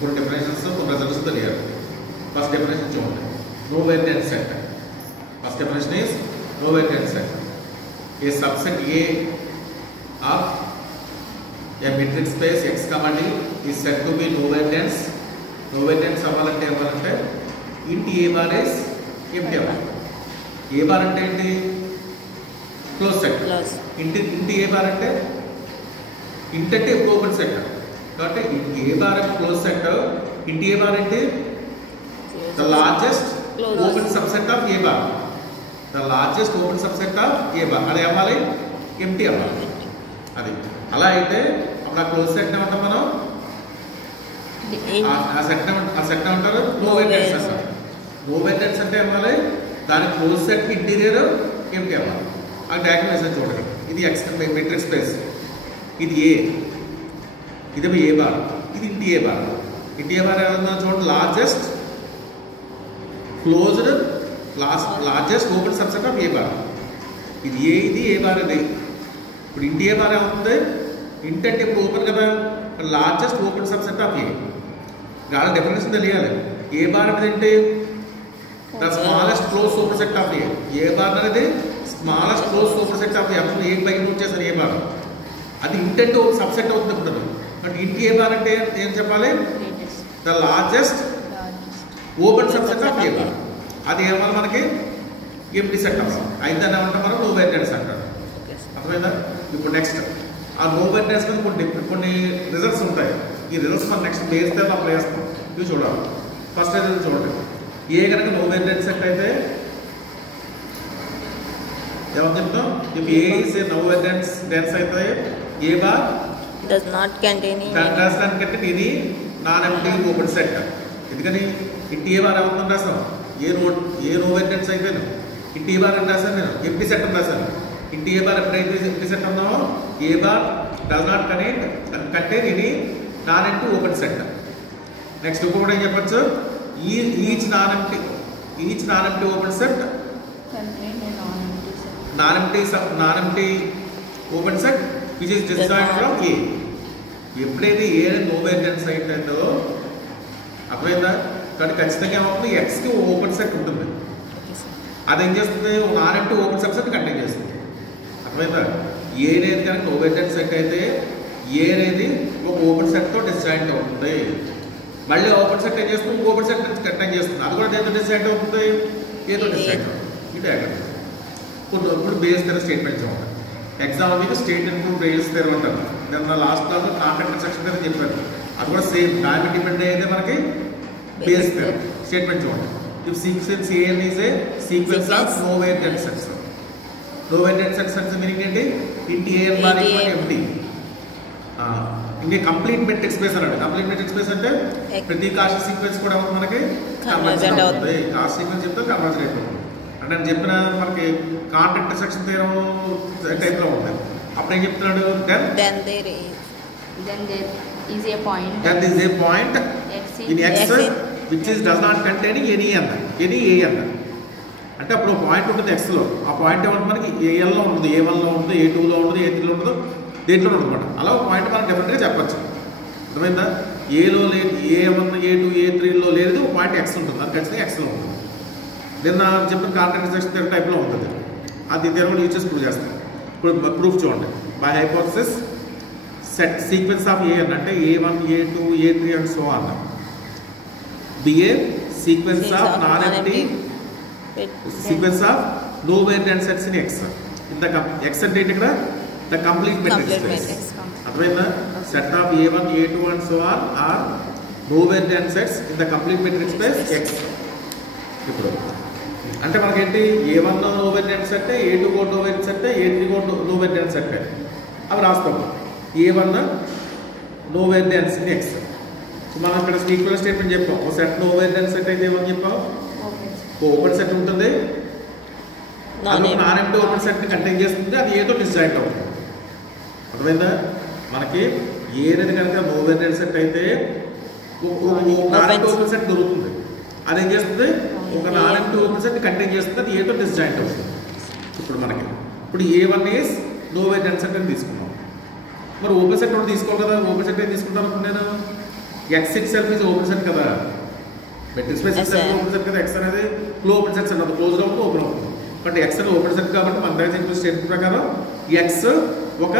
కొన్ని డెఫినేషన్స్ కొన్ని రిజల్ట్స్ తెలియాలి. ఫస్ట్ డెఫినేషన్ చూడండి, no variance set. First definition is no variance set. A subset A of a metric space X, D is said to be no variance. No variance అవ్వాలంటే int a bar is empty అవ్వాలి. ఏ bar అంటే ఏంటి? Close set. ఇంటి A bar అంటే int అంటే open set కాబట్టి ఏ bar close set. ఇంటి A bar అంటే the largest open subset of A bar. The largest open subset of A bar. అది అవ్వాలి ఎంటీ అవ్వాలి. అది అలా అయితే అప్పుడు ఆ క్లోజ్ సెట్ ఏమంటాం మనం? ఆ సెట్ ఏమంటారు? నో వేరియన్స్ అంటారు. నో వేరియన్స్ అంటే అవ్వాలి దాని క్లోజ్ సెట్ ఇంటీరియర్ ఎంటీ అవ్వాలి. ఆ డయాగ్రమ్ వేసాను చూడండి. ఇది X మెట్రిక్ స్పేస్, ఇది ఏ, ఇది ఏ బార్, ఇది ఇంటి ఏ బార్. ఇంటి ఏ బార్ ఏమన్నా చూడండి, largest closed largest open subset of A bar. ఇది ఏ, ఇది ఏ బార్. ఇది ఇప్పుడు ఇంటి ఏ బార్ ఏమవుతుంది? ఇంటి అంటే ఇప్పుడు ఓపెన్ కదా, largest open subset of A. గాలి డెఫినేషన్ తెలియాలి. ఏ బార్ అనేది ఏంటి? ద స్మాలెస్ట్ క్లోజ్ సూపర్ సెట్ ఆఫ్ ఏ. ఏ బార్ అనేది స్మాలెస్ట్ క్లోజ్ సూపర్ సెట్ ఆఫ్ ఏ. అప్పుడు ఏ బై నోట్ చేశారు ఏ బార్. అది ఇంటెంట్ సబ్సెట్ అవుతుంది ఇప్పుడు. బట్ ఇంటి ఏ బార్ అంటే ఏం చెప్పాలి? The largest open subset of A bar. అది ఏమన్నా మనకి ఎంటీ సెట్ అవ్వాలి. అయితే ఏమంటాం మనం? నో వేరియన్స్ అంటారు. అర్థమైందా? ఇప్పుడు నెక్స్ట్ ఆ నో వేరియన్స్ మీద కొన్ని రిజల్ట్స్ ఉంటాయి. ఈ రిజల్ట్స్ మనం నెక్స్ట్ బేస్ అప్లై చేస్తాం. ఇవి చూడాలి. ఫస్ట్ రిజల్ట్ చూడండి. ఏ కనుక నో వేరియన్స్ సెట్ అయితే ఏమని చెప్తాం? If A is a no వేరియన్స్ డెన్స్ అయితే A bar does not contain ఇది నాన్ ఎంటీ ఓపెన్ సెట్. ఎందుకని ఇంటి ఏ బార్ ఏమవుతుంది రాసాం? ఏ నో వేరియన్స్ అయిపోయాను. ఇంటి ఏ బార్ అని రాశాను నేను, ఎంటీ సెట్ అని రాశాను. ఇంటి ఏ బార్ ఎప్పుడైతే ఎంటీ సెట్ ఉన్నామో A bar does not contain ఇది non empty open set. Next ఇంకొకటి ఏం చెప్పచ్చు? Each non empty open set non empty open set which is disjoint from A. ఎప్పుడైతే A no variance అయిపోయిందో అర్థమైందా? కాబట్టి ఖచ్చితంగా ఏమవుతుంది? ఎక్స్కి ఓపెన్ సెట్ ఉంటుంది. అదేం చేస్తుంది? Non empty open subset contain చేస్తుంది. అర్థమైందా? ఏ అనేది కనుక నో వేరియన్స్ సెట్ అయితే ఏ అనేది ఒక ఓపెన్ సెట్తో డిస్జాయింట్ అవుతుంది. మళ్ళీ ఓపెన్ సెట్ ఏం చేస్తుంది? ఓపెన్ సెట్ కంటైన్ చేస్తుంది. అది కూడా దేంతో డిస్జాయింట్ అవుతుంది? ఏదో డిస్జాయింట్ అవుతుంది. ఇది డయాగ్రమ్. ఇప్పుడు బేస్ థియరం స్టేట్మెంట్ చూడండి. ఎగ్జామ్ మీకు స్టేట్ ఇంప్రూవ్ బేస్ థియరం అంటారు. నేను లాస్ట్ క్లాస్లో కాంటాక్ట్ సెక్షన్ థియరం చెప్పాను. అది కూడా సేమ్ దాని డిపెండ్ అయితే మనకి బేస్ థియరం స్టేట్మెంట్ చూడండి. If sequence A N is a sequence of no variance sets. No variance sets meaning ఏంటి? ఇంటి ఏఎన్ బార్ ఈక్వల్ ఎంటీ. ఇంకే కంప్లీట్ మెట్రిక్ స్పేస్ అన్నాడు. కంప్లీట్ మెట్రిక్ స్పేస్ అంటే ప్రతి కాస్ట్ సీక్వెన్స్ కూడా మనకి కన్వర్జెంట్ అవుతుంది. కాస్ట్ సీక్వెన్స్ చెప్తే కన్వర్జెంట్ అయిపోతుంది. అంటే నేను చెప్పిన మనకి కాంటాక్ట్ సెక్షన్ థియరం టైప్లో ఉంటుంది. అప్పుడు ఏం చెప్తున్నాడు? then there is a point in X which is does not contain any A అన్న. అంటే అప్పుడు పాయింట్ ఉంటుంది Xలో. ఆ పాయింట్ ఏమంటే మనకి ఏఎల్లో ఉంటుంది, A1లో ఉంటుంది, A2లో ఉంటుంది, A3లో ఉంటుంది, దేంట్లో ఉంటుంది అనమాట. అలా ఒక పాయింట్ మనం డెఫినెట్గా చెప్పచ్చు. అర్థమైందా? ఏలో లేదు, A1, A2, A3లో లేదు, ఒక పాయింట్ X ఉంటుంది. అది ఖచ్చితంగా Xలో ఉంటుంది. నిన్న చెప్పిన కాంటాక్ట్ సెక్షన్ టైప్లో ఉంటుంది. అది థియరం యూజ్ చేసి ప్రూవ్ చేస్తాం. ఇప్పుడు ప్రూఫ్ చూడండి. By hypothesis set sequence of A అంటే A1, A2, A3 and so అన్న. BA sequence of non empty sequence of no variance sets in X. ఇంత X అంటే ఇక్కడ ద కంప్లీట్ మెట్రిక్ స్పేస్. అర్థమైందా? Set of A1, A2 and so are no variance sets in the complete metric space X. ఇప్పుడు అంటే మనకేంటి? A1 no variance set, A2 no variance set, A3 no variance set. అవి రాస్తాం. A1 no where dense in X. So మనం ఇక్కడ equal statement చెప్పాం. ఒక set no variance set అయితే ఏమని చెప్పాం? ఓపెన్ సెట్ ఉంటుంది, అది non empty open set contain చేస్తుంది, అది ఏదో డిస్జాయింట్ అవుతుంది. అర్థమైందా? మనకి ఏ అనేది కనుక నో వేరియన్స్ సెట్ అయితే నాన్ ఎంటీ ఓపెన్ సెట్ దొరుకుతుంది. అదేం చేస్తుంది? ఒక non empty open set contain చేస్తుంది, అది ఏదో డిస్జాయింట్ అవుతుంది. ఇప్పుడు A1 is no variance set అని తీసుకున్నాం. మరి ఓపెన్ సెట్ కూడా తీసుకోవాలి కదా. ఓపెన్ సెట్ ఏం తీసుకుంటాను ఇప్పుడు నేను? X itself is open set కదా, metric space itself open set కదా, ఎక్స్ అనేది ఓపెన్ సెట్స్ అన్నది క్లోజ్ అవుతుంది ఓపెన్ అవుతుంది. బట్ ఎక్స్ అనేది ఓపెన్ సెట్ కాబట్టి మన దగ్గర చెప్పిన స్టేట్మెంట్ ప్రకారం ఎక్స్ ఒక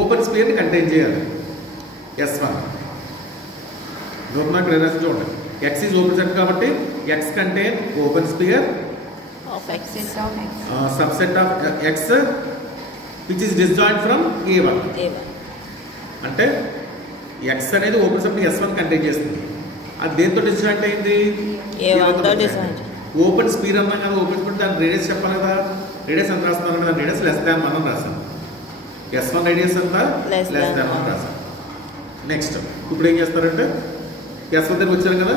ఓపెన్ స్పియర్ని కంటైన్ చేయాలి. S1 దూరం ఇక్కడ చూడండి, ఎక్స్ ఈజ్ ఓపెన్ సెట్ కాబట్టి X contain open sphere subset of X which is disjoint from A1. అంటే ఎక్స్ అనేది ఓపెన్ సెట్ S1 కంటైన్ చేస్తుంది. అది దేంతో డిస్జాయింట్ అయింది? ఓపెన్ స్పియర్ అన్నాం కదా, ఓపెన్ స్పియర్ దాని రేడియస్ చెప్పాలి కదా, రేడియస్ ఎంత రాస్తున్నాం కదా, రేడియస్ లెస్ దాన్ 1 అని రాస్తాం. S1 రేడియస్ ఎంత? లెస్ దాన్ 1 రాస్తాం. నెక్స్ట్ ఇప్పుడు ఏం చేస్తారంటే S1 దగ్గరికి వచ్చారు కదా,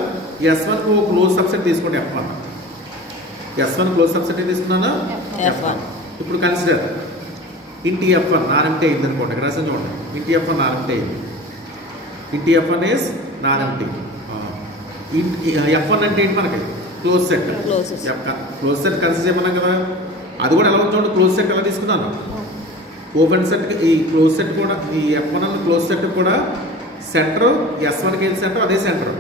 S1 కు క్లోజ్ సబ్సెట్ తీసుకోండి F1. S1 క్లోజ్ సబ్సెట్ ఏం తీసుకున్నాను? F1. ఇప్పుడు కన్సిడర్ ఇంటి F1 నాన్ ఎంప్టీ అయింది అనుకోండి, ఇక్కడ రాసి చూడండి, ఇంటి F1 నాన్ ఎంప్టీ అయింది. ఇంటి F1 is non empty. F1 అంటే ఏంటి మనకి? Close set. Close set consider చేయమన్నాం కదా, అది కూడా ఎలా చూడండి, క్లోజ్ సెట్ ఎలా తీసుకున్నాను. ఓపెన్ సెట్కి ఈ క్లోజ్ సెట్ కూడా, ఈ F1 అన్న క్లోజ్ సెట్ కూడా సెంటర్ S1కి ఏది సెంటర్ అదే సెంటర్.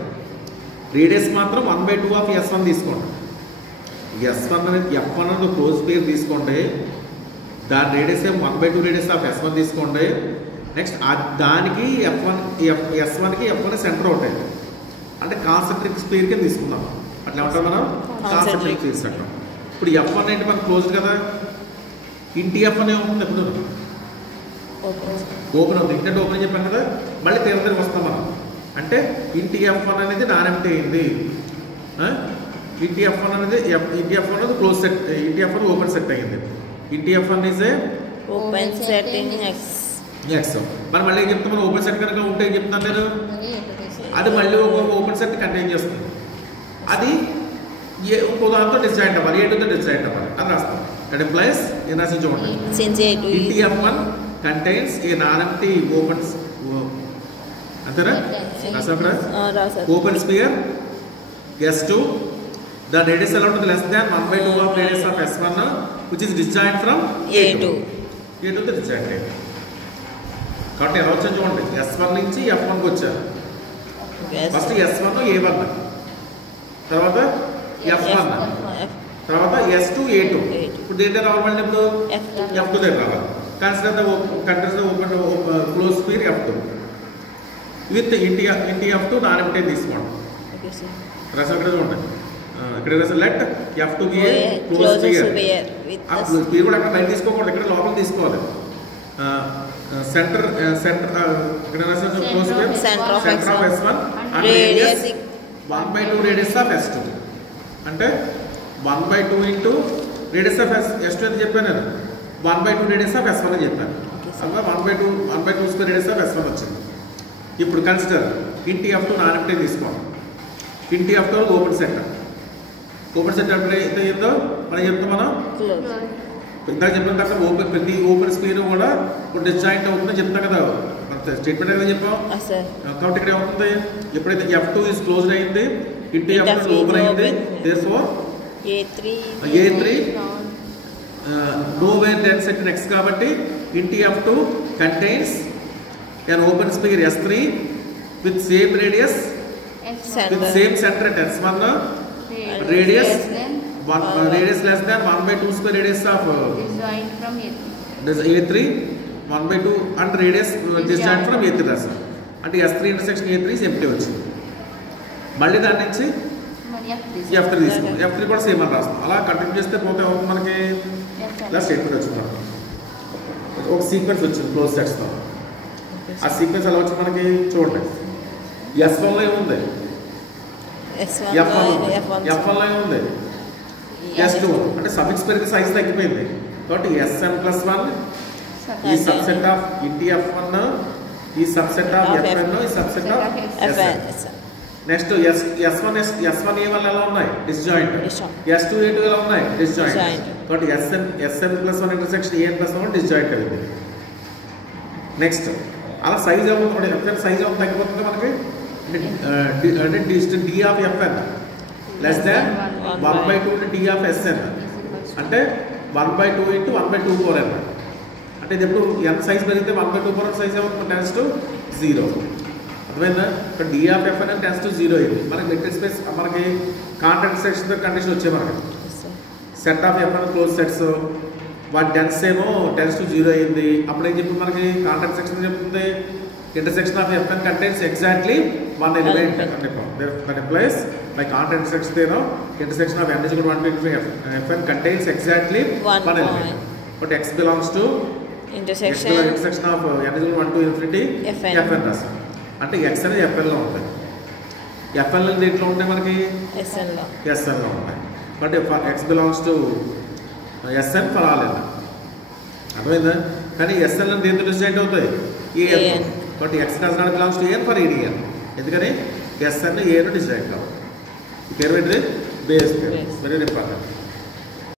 రేడియస్ మాత్రం 1/2 ఆఫ్ S1 తీసుకోండి. S1 అనేది F1 అనేది క్లోజ్ పేర్ తీసుకోండి, దాని రేడియస్ ఏమో 1/2 రేడియస్ ఆఫ్ S1 తీసుకోండి. నెక్స్ట్ దానికి S1కి F1 సెంటర్ ఉంటాయి, అంటే కాన్సెంట్రిక్ స్పేర్ కింద తీసుకుందాం. అట్లా ఏమంటాం మనం? Concentric spare centre. ఇప్పుడు F1 ఏంటి మనకు క్లోజ్ కదా, ఇంటి F1 ఏముంది ఎప్పుడు ఓపెన్ అవుతుంది. ఇంటి ఓపెన్ చెప్పాను కదా, మళ్ళీ తీవ్రతకి వస్తాం మనం. అంటే ఇంటి F1 అనేది నాన్ ఎంప్టీ అయింది. ఇంటి F1 అనేది క్లోజ్ సెట్, ఇంటి F1 ఓపెన్ సెట్ అయ్యింది. ఇంటి F1 is a open set in X. మనం మళ్ళీ ఏం చెప్తాం, మనం ఓపెన్ సెట్ కనుక ఉంటే ఏం చెప్తాను నేను, అది మళ్ళీ ఒక ఓపెన్ సెట్ కంటైన్ చేస్తుంది. అది ఇంకో దాంతో డిస్జాయింట్ అవ్వాలి, A2తో డిస్జాయింట్ అవ్వాలి, అది రాస్తాం. That implies ఏం రాసి చూడండి, ఇంటి F1 contains a non-empty open అంతేనా open sphere S2. The radius ఎలా ఉంటుంది? less than 1/2 of radius of S1 which is disjoint from A2. A2తో డిస్జాయింట్ అయింది కాబట్టి ఎలా వచ్చాను చూడండి, S1 నుంచి F1కి వచ్చారు. ఫస్ట్ S1 A1, తర్వాత F1, తర్వాత S2 A2. ఇప్పుడు దేంట్లో రావాలి మళ్ళీ? ఇప్పుడు F2 దగ్గర రావాలి. Consider the open close sphere F2 with ఇంటి F2 నాన్ ఎంప్టీ తీసుకోండి. రసం ఇక్కడ చూడండి, ఇక్కడ let F2 be a close sphere. Sphere కూడా అక్కడ బయట తీసుకోకూడదు, ఇక్కడ లోపల తీసుకోవాలి. సెంటర్ ఇక్కడ close sphere center of S1 and radius 1/2 radius of S2. అంటే 1/2 ఇంటూ రేడియస్ ఆఫ్ S2 అని చెప్పాను నేను, 1/2 రేడియస్ ఆఫ్ S1 అని చెప్పాను. అలా 1/2 స్క్వేర్ రేడియస్ ఆఫ్ S1 వచ్చింది. ఇప్పుడు కన్సిడర్ ఇంటి F2 నాన్ ఎంప్టీ తీసుకోండి. ఇంటి F2 open set. Open set అంటే ఎంత అయిందో మనం చెప్తాం, మనం ఇందాక చెప్పిన తర్వాత ప్రతి ఓపెన్ స్క్వేర్ కూడా ఇప్పుడు డిస్జాయింట్ అవుతుందని చెప్తాం కదా, స్టేట్మెంట్ కదా చెప్పాం. కాబట్టి ఇక్కడ ఏమవుతుంది, ఎప్పుడైతే F2 ఈజ్ క్లోజ్డ్ అయింది, ఇంటి F2 ఓపెన్ అయింది, therefore A3 nowhere then set in X కాబట్టి ఇంటి F2 contains an open sphere S3 with same radius with same center at S1, radius less than 1/2 square radius of A3 1/2 and radius disjoint from A3 రాస్తాం. అంటే S3 intersection A3 is empty వచ్చింది. మళ్ళీ దాని నుంచి F3 తీసుకుంటాం. F3 కూడా same అని రాస్తాం. అలా కంటిన్యూ చేస్తే పోతే మనకి ఇలా స్టేట్మెంట్ వచ్చింది. ఒక సీక్వెన్స్ వచ్చింది క్లోజ్ సెట్స్తో. ఆ సీక్వెన్స్ ఎలా వచ్చింది మనకి చూడండి, S1లో ఏముంది, F1లో ఏముంది, S2 అంటే సఫిక్స్ పెరిగి సైజ్ తగ్గిపోయింది కాబట్టి Sn+1 ఈ సబ్సెట్ ఆఫ్ ఇంటి F1, ఈ సబ్సెట్ ఆఫ్ Fn, ఈ subset of Sn. Next S1 A1 ఎలా ఉన్నాయి, డిస్జాయింట్. S2 A2 ఎలా ఉన్నాయి, డిస్జాయింట్. కాబట్టి Sn+1 ఇంటర్సెక్షన్ An+1 డిస్జాయింట్ అయింది. నెక్స్ట్ అలా సైజ్ ఏమవుతుంది, Fn సైజ్ ఏమో తగ్గిపోతుంది మనకి. అంటే D of Fn less than 1/2 D of Sn, అంటే 1/2 ఇంటూ 1/2 అన్నమాట. అంటే ఇది ఎప్పుడు n సైజ్ పెరిగితే 1/2 సైజ్ ఏమవుతుంది, టెన్స్ టు 0. అర్థమైందా? ఇక్కడ డి ఆఫ్ ఎఫ్ అనేది టెన్స్ టు 0 అయింది. మనకి మెట్రిక్ స్పేస్ మనకి కాంట్రాక్ట్ సెక్షన్ కండిషన్ వచ్చాయి. మనకి సెట్ ఆఫ్ ఎఫ్ అని క్లోజ్ సెట్స్ వాటి డెన్స్ ఏమో టెన్స్ టు 0 అయింది. అప్పుడు ఏం చెప్తుంది మనకి కాంట్రాక్ట్ సెక్షన్ చెప్తుంది intersection of F contains exactly one element అంటే that implies by content section intersection of n is equal to 1 to fn contains exactly one element, but x belongs to intersection of n is equal to 1 to infinity fn రాస్తాం. అంటే x అనేది fn లో ఉంటుంది. fn లో దేంట్లో ఉంటాయి మనకి sn లో ఉంటాయి. But x belongs to sn for all n. అర్థమైందా? కానీ sn లో దేంతో డిస్జాయింట్ అవుతాయి an. But x does not belongs to an for any n. ఎందుకని sn a ను డిస్జాయింట్ కావాలి. Base pair, very important.